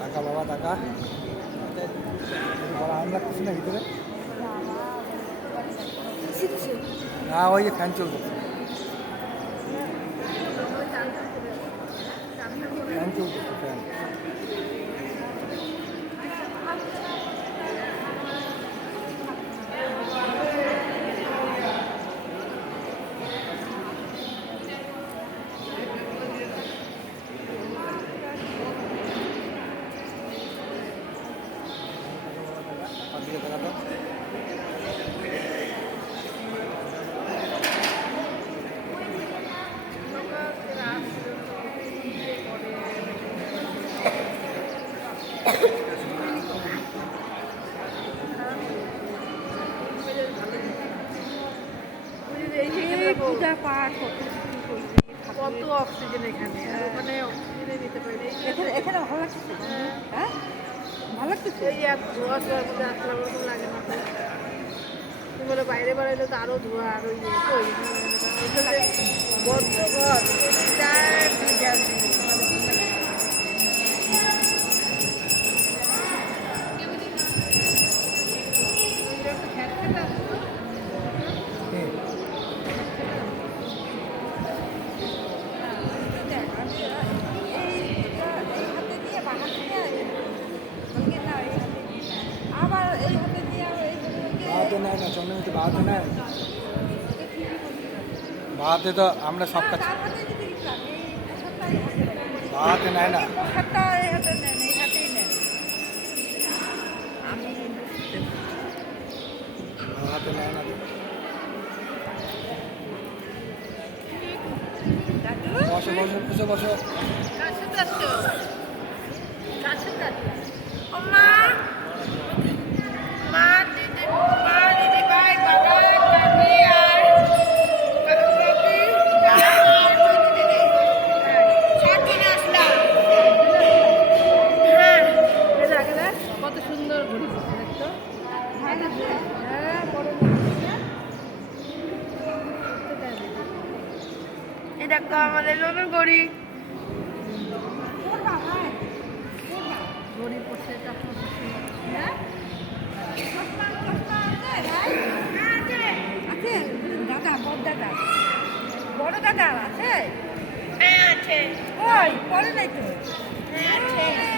টাকা বাবা টাকা আরাম লাগতেছে না ভিতরে না ওই যে ফ্যান চলবে ফ্যান চলবে ফ্যান পূজা পাঠ কত অক্সিজেন এখানে ওখানে অক্সিজেনে নিতে পারি এখানে এখানে ভালো লাগছে হ্যাঁ ভালো লাগতেছে এই এক ধোয়া ধোয়ার মধ্যে আসলে ওরকম লাগে না তোমার বাইরে বেড়াইলে তো আরো ধোয়া আরো বদ্ধ ঘর বাহাতে নেয় না চন্দ্রমিতে বাহাতে নেয় বাহাতে তো আমরা সব কাজ বাহাতে নেয় না বাহাতে নেয় না বসো বসো বসো বসো কত সুন্দর ঘুরি দেখতো এই দেখো আমাদের নতুন ঘড়ি ঘড়ি পড়ছে আছে দাদা বড় দাদা বড় দাদা আছে হ্যাঁ আছে ওই পরে নাই তো হ্যাঁ আছে